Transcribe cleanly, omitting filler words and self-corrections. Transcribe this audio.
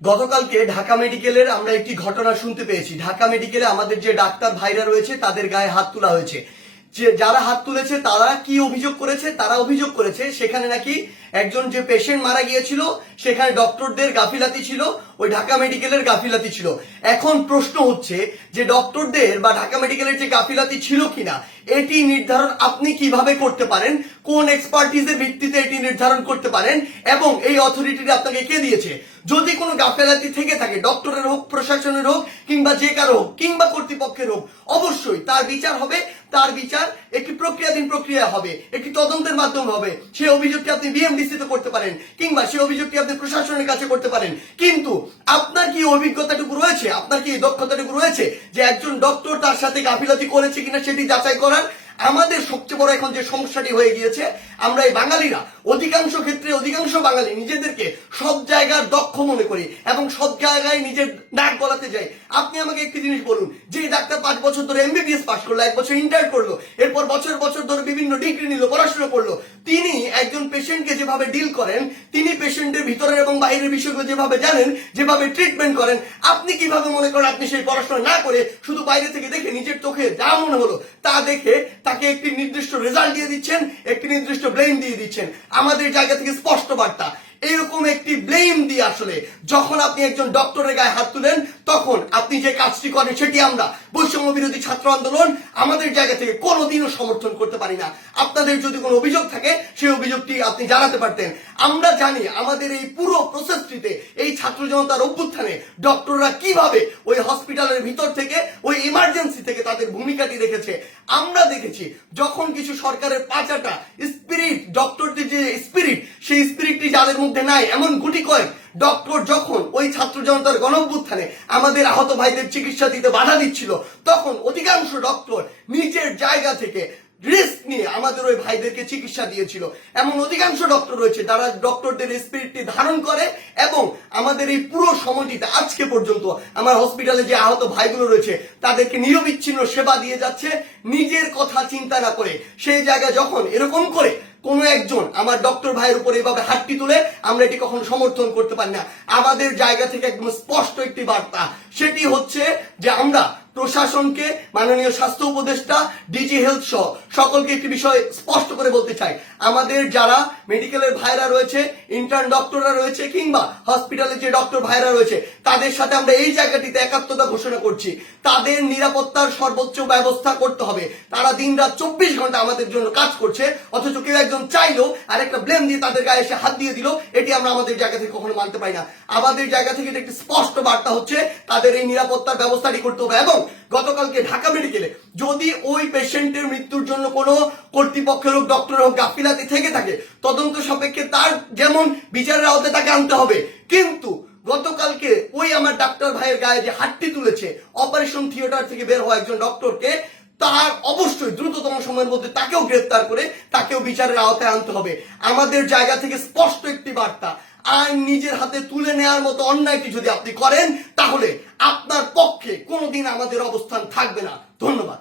গতকালকে ঢাকা মেডিকেলের আমরা একটি ঘটনা শুনতে পেয়েছি। ঢাকা মেডিকেলে আমাদের যে ডাক্তার ভাইরা রয়েছে তাদের গায়ে হাত তোলা হয়েছে। যে যারা হাত তুলেছে তারা কি অভিযোগ করেছে? তারা অভিযোগ করেছে সেখানে নাকি একজন যে পেশেন্ট মারা গিয়েছিল সেখানে ডক্টরদের গাফিলাতি ছিল, ওই ঢাকা মেডিকেলের গাফিলাতি ছিল। এখন প্রশ্ন হচ্ছে যে ডক্টরদের বা ঢাকা মেডিকেলের যে গাফিলাতি ছিল কিনা এটি নির্ধারণ আপনি কিভাবে করতে পারেন, কোন এক্সপার্টিজের ভিত্তিতে এটি নির্ধারণ করতে পারেন এবং এই অথরিটিটি আপনাকে কে দিয়েছে? যদি কোনো গাফিলাতি থেকে থাকে, ডক্টরের হোক, প্রশাসনের হোক, কিংবা যে কারো হোক, কিংবা কর্তৃপক্ষের হোক, অবশ্যই তার বিচার হবে। তার বিচার একটি প্রক্রিয়াধীন প্রক্রিয়া হবে, একটি তদন্তের মাধ্যমে হবে। সেই অভিযোগটি আপনি বিএমডিসি তে করতে পারেন কিংবা সেই অভিযোগটি আপনি প্রশাসনের কাছে করতে পারেন। কিন্তু আপনার কি অভিজ্ঞতাটুকু রয়েছে, আপনার কি দক্ষতাটুকু রয়েছে যে একজন ডক্টর তার সাথে গাফিলতি করেছে কিনা সেটি যাচাই করার? আমাদের সবচেয়ে বড় এখন যে সমস্যাটি হয়ে গিয়েছে, আমরা এই বাঙালিরা অধিকাংশ ক্ষেত্রে অধিকাংশ বাঙালি নিজেদেরকে সব জায়গার দক্ষ মনে করি এবং সব জায়গায় নিজের নাক গলাতে যাই। আপনি আমাকে একটি জিনিস বলুন, যে ডাক্তার 5 বছর ধরে এমবিবিএস পাস করলো, 1 বছর ইন্টার করলো, এরপর বছর বছর ধরে বিভিন্ন ডিগ্রি নিল, পড়াশোনা করলো, তিনি একজন পেশেন্টকে যেভাবে ডিল করেন, তিনি পেশেন্টের ভিতরের এবং বাইরের বিষয়গুলো যেভাবে জানেন, যেভাবে ট্রিটমেন্ট করেন, আপনি কিভাবে মনে করেন আপনি সেই পড়াশোনা না করে শুধু বাইরে থেকে দেখে নিজের চোখে যা মনে হলো তা দেখে তাকে একটি নির্দিষ্ট রেজাল্ট দিয়ে দিচ্ছেন, একটি নির্দিষ্ট ব্লেম দিয়ে দিচ্ছেন? আমাদের জায়গা থেকে স্পষ্ট বার্তা, এরকম একটি ব্লেম দিয়ে আসলে যখন আপনি একজন ডক্টরের গায়ে হাত তুলেন তখন আপনি যে কাজটি করেন সেটি আমরা বৈষম্য বিরোধী ছাত্র আন্দোলন আমাদের জায়গা থেকে কোনোদিনও সমর্থন করতে পারি না। আপনাদের যদি কোনো অভিযোগ থাকে সেই অভিযোগটি আপনি জানাতে পারতেন। আমরা জানি আমাদের এই পুরো প্রসেসটিতে, এই ছাত্র জনতার অভ্যুত্থানে ডক্টররা কিভাবে ওই হসপিটালের ভিতর থেকে, ওই ইমার্জেন্সি থেকে তাদের ভূমিকাটি রেখেছে। আমরা দেখেছি যখন কিছু সরকারের পাঁচাটা স্পিরিট, ডক্টরদের যে স্পিরিট, সেই স্পিরিটটি যাদের মধ্যে নাই, এমন গুটি কয়েক ডক্টর যখন ওই ছাত্র জনতার গণঅভ্যুত্থানে আমাদের আহত ভাইদের চিকিৎসা দিতে বাধা দিচ্ছিল, তখন অধিকাংশ ডক্টর নিজের জায়গা থেকে রিস্ক নিয়ে আমাদের ওই ভাইদেরকে চিকিৎসা দিয়েছিল। এমন অধিকাংশ ডক্টর রয়েছে যারা ডক্টরদের স্পিরিটটি ধারণ করে এবং আমাদের এই পুরো সময়টিতে আজকে পর্যন্ত আমার হসপিটালে যে আহত ভাইগুলো রয়েছে তাদেরকে নিরবিচ্ছিন্ন সেবা দিয়ে যাচ্ছে, নিজের কথা চিন্তা না করে। সেই জায়গায় যখন এরকম করে কোন একজন আমার ডক্টর ভাইয়ের উপর এভাবে হাতটি তুলে, আমরা এটি কখনো সমর্থন করতে পারি না। আমাদের জায়গা থেকে একদম স্পষ্ট একটি বার্তা, সেটি হচ্ছে যে আমরা প্রশাসনকে, মাননীয় স্বাস্থ্য উপদেষ্টা, ডিজি হেলথ সহ সকলকে একটি বিষয় স্পষ্ট করে বলতে চাই, আমাদের যারা মেডিকেলের ভাইরা রয়েছে, ইন্টার্ন ডক্টররা রয়েছে, কিংবা হসপিটালে যে ডক্টর ভাইরা রয়েছে, তাদের সাথে আমরা এই জায়গাটিতে একাত্মতা ঘোষণা করছি। তাদের নিরাপত্তার সর্বোচ্চ ব্যবস্থা করতে হবে। তারা দিনরাত 24 ঘন্টা আমাদের জন্য কাজ করছে, অথচ কেউ একজন চাইলো আর একটা ব্লেম দিয়ে তাদের গায়ে এসে হাত দিয়ে দিল, এটি আমরা আমাদের জায়গা থেকে কখনো মানতে পারি না। আমাদের জায়গা থেকে একটি স্পষ্ট বার্তা হচ্ছে তাদের এই নিরাপত্তার ব্যবস্থাটি করতে হবে। এবং গতকালকে ঢাকা মেডিকেলে যদি ওই পেশেন্টের মৃত্যুর জন্য কোনো কর্তৃপক্ষের হোক, ডক্টর হোক গাফিলাতি থেকে থাকে, তদন্ত সাপেক্ষে তার যেমন বিচারের আওতায় তাকে আনতে হবে। কিন্তু গতকালকে ওই আমার ডাক্তার ভাইয়ের গায়ে যে হাতটি তুলেছে, অপারেশন থিয়েটার থেকে বের হওয়া একজন ডক্টরকে, তার অবশ্যই দ্রুততম সময়ের মধ্যে তাকেও গ্রেফতার করে তাকেও বিচারের আওতায় আনতে হবে। আমাদের জায়গা থেকে স্পষ্ট একটি বার্তা, আইন নিজের হাতে তুলে নেওয়ার মতো অন্যায়টি যদি আপনি করেন তাহলে আপনার পক্ষে কোনোদিন আমাদের অবস্থান থাকবে না। ধন্যবাদ।